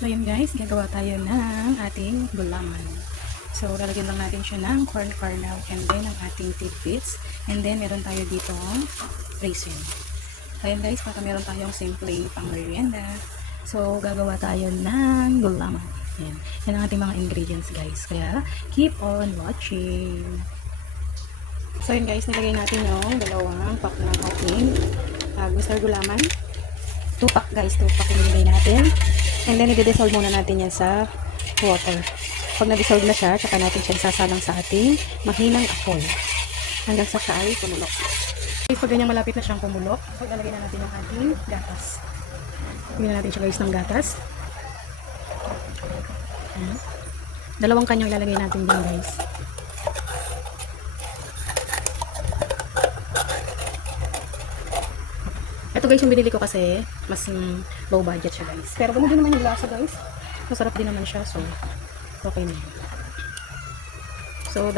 So yun guys, gagawa tayo ng ating gulaman. So lalagyan lang natin siya ng corn kernel and then ang ating tidbits. And then meron tayo dito raisin. So yun guys, para meron tayong simple pang merienda. So gagawa tayo ng gulaman. Yan ang ating mga ingredients guys. Kaya keep on watching. So yun guys, nilagay natin yung dalawang pack ng ating Mr. Gulaman. 2 pack guys, 2 pack yung nilagay natin. And then i-dissolve muna natin yan sa water. Pag na-dissolve na siya, tsaka natin siya isasalang sa ating mahinang apoy. Hanggang sa siya ay kumulo. Okay, pag ganyan malapit na siyang kumulo, so ilalagay na natin yung ating gatas. Bigyan natin siya guys ng gatas. Ayan. 2 kanyang ilalagay natin din guys. Ito guys yung binili ko kasi mas low budget siya guys. Pero ganun din naman yung lasa guys. Masarap din naman siya. So okay na. So 2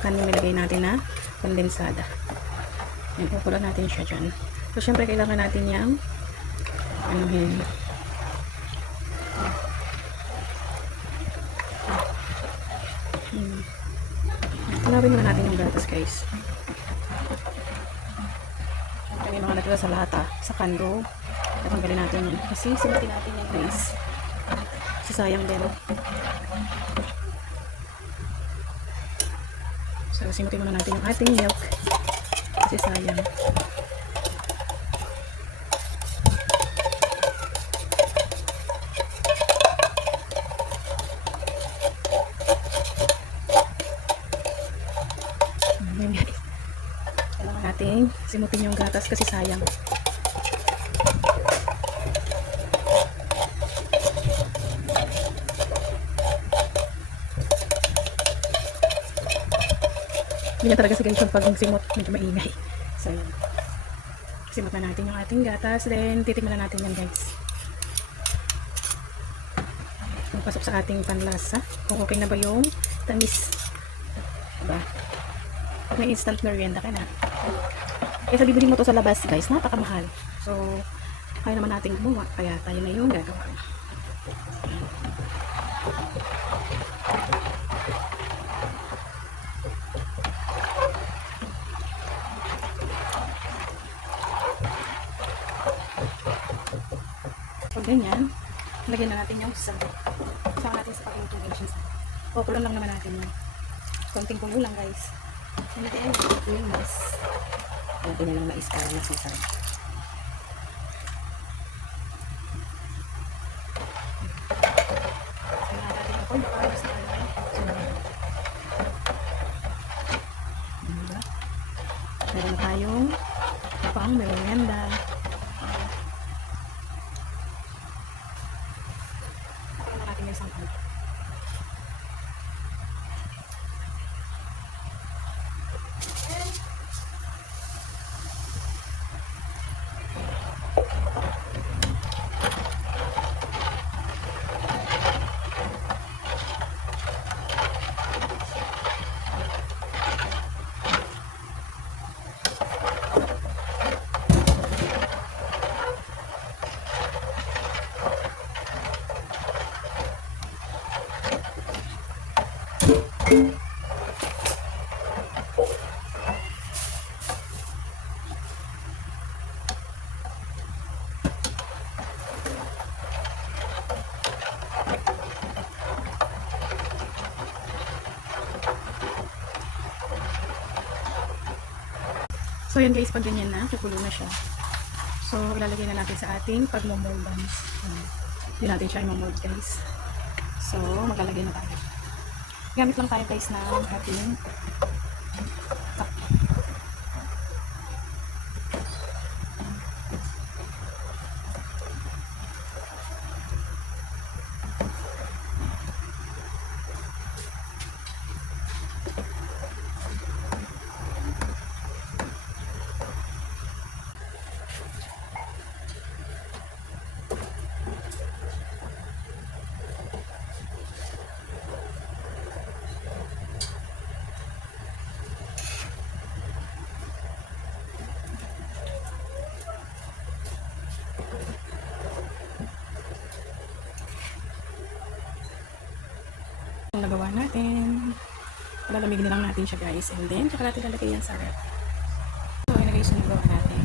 kanyang nilagay natin na kondensada. Yan, pupulan natin siya dyan. So syempre kailangan natin yung anuhin. Tinawin muna natin yung gatas guys. May mga natira sa lata, sa kando. Tatanggalin natin yun. Kasi simutin natin yung guys. Kasi sayang din. So simutin muna natin yung ating milk. Kasi sayang. Ayan guys. Kailangan natin simutin yung gatas kasi sayang. Ganyan talaga sa ganyan pag simot, medyo maingay. So yun. Simot na natin yung ating gatas. Then titikman na natin yan guys. Kung pasok sa ating panlasa. Kung okay na ba yung tamis. Diba? May instant merienda ka na. Kaya bibili mo to sa labas guys, napakamahal. So, kaya naman natin gumawa. Kaya tayo na yung gagawa. So, ganyan. Lagyan na natin yung sabaw. Saka natin sa pagluto guys. Kukulan lang naman natin yun. Konting kulo lang guys. And then, yung mais. Lagyan na ng mais para mas masarap. Meron na tayong pang merienda. Ito na natin yung sangkap. So yun guys, pag ganyan na, kukulo na siya. So ilalagay na natin sa ating pagmamoldan. Hindi natin siya i-mold guys. So maglalagay na tayo. Gamit lang tayo guys ng ating cup. Yung nagawa natin. Lalamigin lang natin siya guys. And then, tsaka natin lalagay yan sa ref. So, yun na guys yung nagawa natin.